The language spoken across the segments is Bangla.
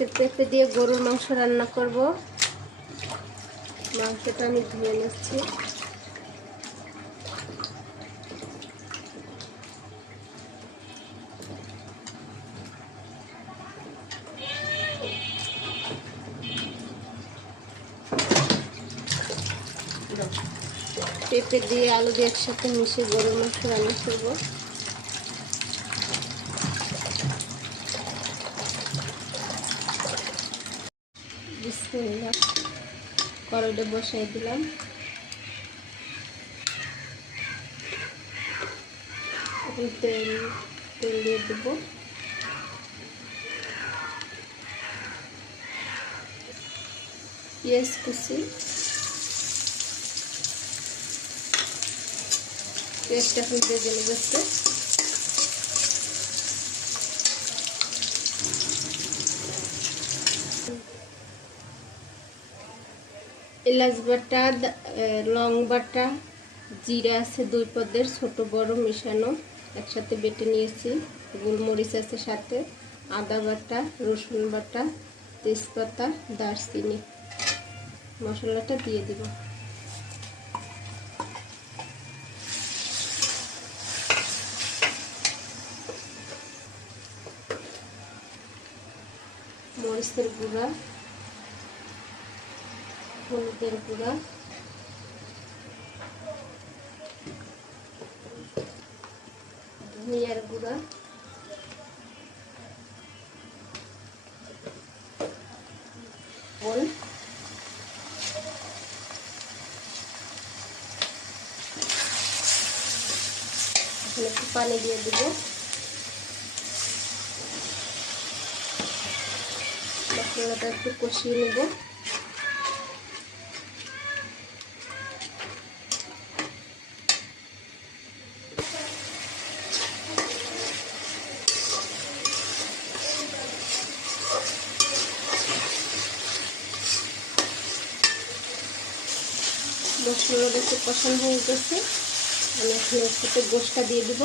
আজকের পেঁপে দিয়ে গরুর মাংস রান্না করব। মাংসটা আমি ধুয়ে নিচ্ছি। পেঁপে দিয়ে আলু দিয়ে একসাথে মিশিয়ে গরুর মাংস রান্না করব। বিসমিল্লাহ কড়াইটা বসাই দিলাম। তেল তেল দিয়ে দেব। পেঁয়াজ কুচি। পেঁয়াজটা এখন দিয়ে দিলে এলাচ বাটা লং বাটা, জিরা আছে দুই পদের, ছোট, বড়, মেশানো। একসাথে বেটে নিয়েছি। গোলমরিচ আছে সাথে। আদা বাটা, রসুন বাটা, তেজপাতা, দারচিনি। মশলাটা দিয়ে দিব। মরিচের গুঁড়া। হলুদের গুঁড়া ধনিয়ার গুঁড়া। একটু পানি দিয়ে দেবো। মশলাটা একটু কষিয়ে নেব। একটু কষানো হয়ে গেছে। আমি এখন এর সাথে গোষ্ঠটা দিয়ে দিব।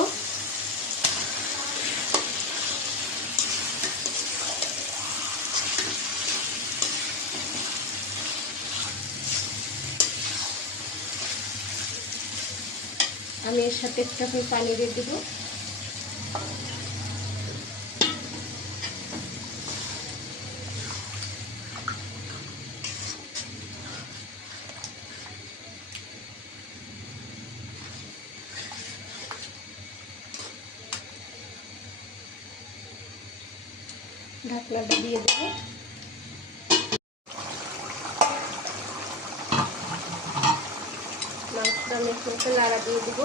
আমি এর সাথে একটু পানি দিয়ে দেবো। ঢাকনাটা দিয়ে দেবো। মাংসটা আমি একটু লাড়া দিয়ে দেবো।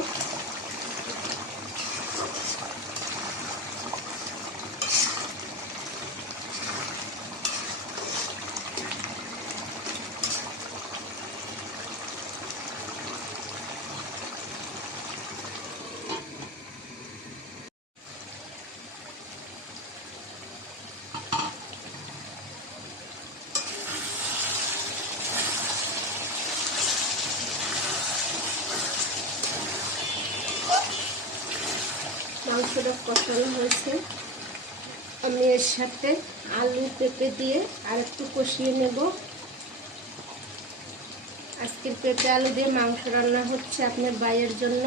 মাংসটা কষানো হয়েছে। আমি এর সাথে আলু পেঁপে দিয়ে আর একটু কষিয়ে নেব। আজকের পেঁপে আলু দিয়ে মাংস রান্না হচ্ছে আপনার বাইয়ের জন্য।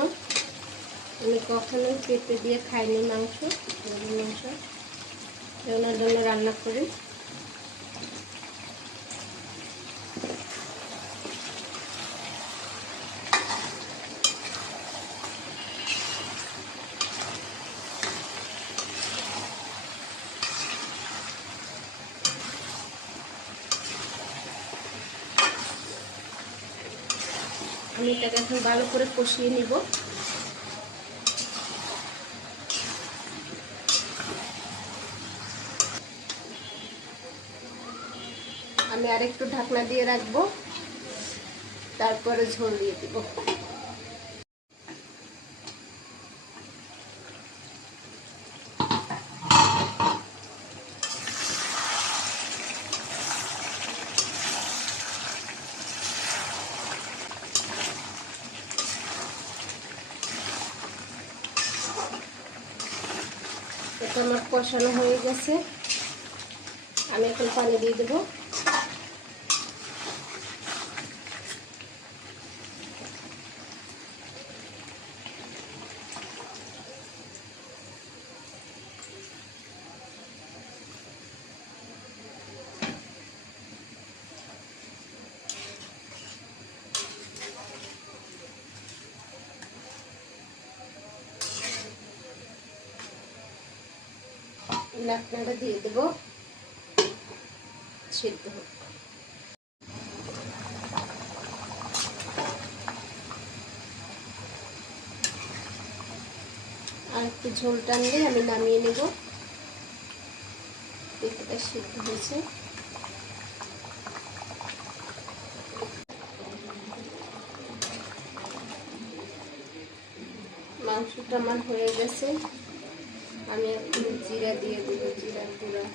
আমি কখনোই পেঁপে দিয়ে খাইনি মাংস মাংস। ওনার জন্য রান্না করি। এটাকে এখন ভালো করে কষিয়ে নিব। আমি আরেকটু ঢাকনা দিয়ে রাখব, তারপরে ঝোল দিয়ে দিব। আমার কষানো হয়ে গেছে। আমি এখন পানি দিয়ে দেবো। নাকনাটা দিয়ে দেবো। সেদ্ধ হোক। আর একটু ঝোল টানলে আমি নামিয়ে নেব। পেঁপেটা সিদ্ধ হয়েছে। মাংসটা আমার হয়ে গেছে। আমি এখন জিরা দিয়ে দেবো জিরা গুঁড়া।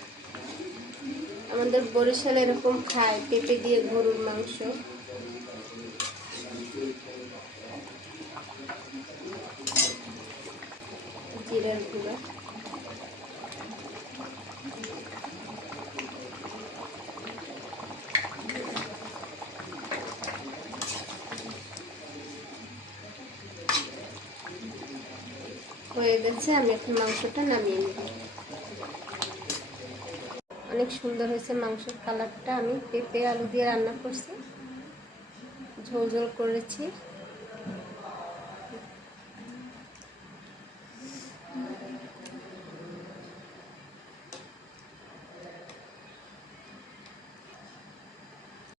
আমাদের বরিশাল এরকম খায়, পেঁপে দিয়ে গরুর মাংস। জিরার গুঁড়া। হয়ে গেছে, আমি এখন মাংসটা নামিয়ে নেব। অনেক সুন্দর হয়েছে মাংসের কালারটা। আমি পেঁপে, আলু দিয়ে রান্না করছি। ঝোল ঝোল করেছি।